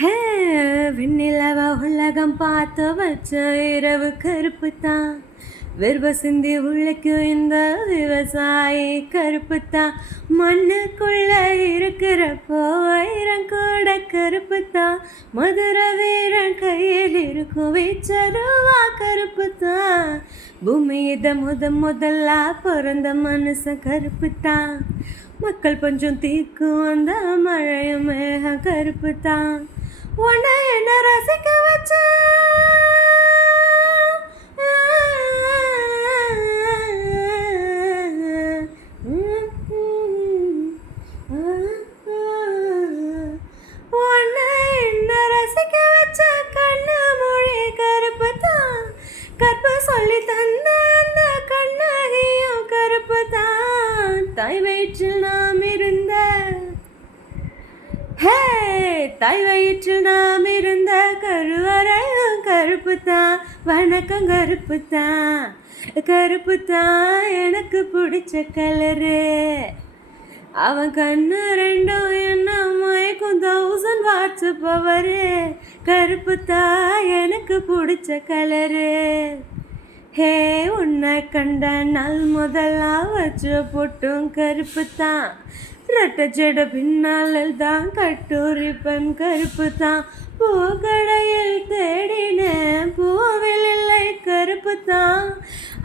ஹே வெண்ணிலவ உலகம் பார்த்து வச்ச இரவு கருப்பு தான். வெறுவ சிந்தி உள்ளக்கும் இந்த விவசாயி கருப்பு தான். மண்ணுக்குள்ள இருக்கிறப்போ ஆயிரம் கூட கருப்பு தான். மதுர வீரன் கையில் இருக்கும் வீச்சருவா கருப்பு தான். பூமி இதை முதல்ல பிறந்த மனுஷன் கருப்பு தான். மக்கள் பஞ்சம் தீக்கும் அந்த மழையும் மேகம் கருப்பு தான். உன்னை என்ன ரசிக்க வச்ச உன்னை என்ன ரசிக்க வச்ச கண்ணு மொழி கருப்பு தான். கற்ப சொல்லி தந்த அந்த கண்ணகியும் கருப்பு தான். தாய் வயிற்றில் நாம் இருந்த தாய் வயிற்றில் நாம் இருந்த கருவறையும் கருப்பு தான். வணக்கம் கருப்பு தான். கருப்பு தான் எனக்கு பிடிச்ச கலரு. அவன் கண்ணு ரெண்டும் என்ன மயக்கும் 1000 வாட்ஸ் பவரு. கருப்பு தான் எனக்கு பிடிச்ச கலரு. ஹே உன்னை கண்ட நாள் முதலா வச்ச பொட்டும் கருப்பு தான். ரெட்ட ஜட பின்னால் தான் கட்டூரி பெண் கருப்பு தான். பூக்கடையில் தேடினேன் பூவில் இல்லை கருப்பு தான்.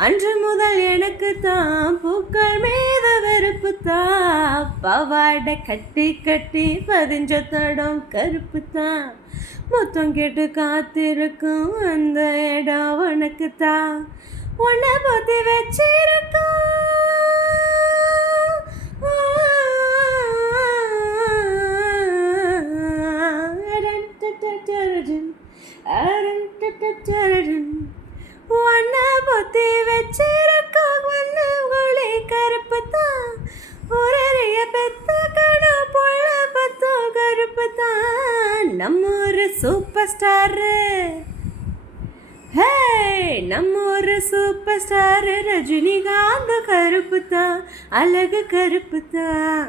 அன்று முதல் எனக்கு தான் பூக்கள் மீது வெறுப்பு தான். பவாடை கட்டி கட்டி பதிஞ்ச தடம் கருப்பு தான். மொத்தம் கேட்டு காத்திருக்கும் அந்த இடம் உனக்கு தான். உன்னை பற்றி வச்சிருக்கோம் உன்னை பற்றி வச்சிருக்கோம் மண்ணு கருப்பு தான். ஒரறிய பெத்த கடை பொள்ள பத்தோ கருப்பு தான். நம்ம ஒரு சூப்பர் ஸ்டாரு. ஹே நம்ம ஒரு சூப்பர் ஸ்டாரு ரஜினிகாந்த் கருப்பு தான். அழகு கருப்பு தான்.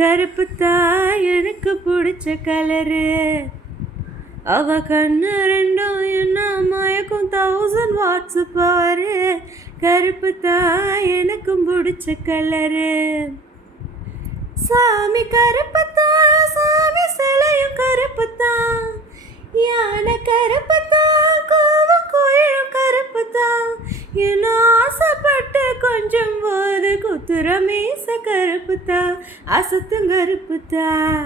கருப்பு தான் எனக்கு பிடிச்ச கலரு. அவ கண்ணு ரெண்டும் என்ன மயக்கும் 1000 வாட்ஸ் பவரு. கருப்பு தான் எனக்கும் பிடிச்ச கலரு. சாமி கருப்பு தான். சாமி சிலையும் கருப்பு தான். யானை கருப்பு தான். கோவம் கோயிலும் கருப்பு தான். என்ன ஆசைப்பட்டு கொஞ்சம் போது குத்துற மீச கருப்பு தான். அசத்தும் கருப்பு தான்.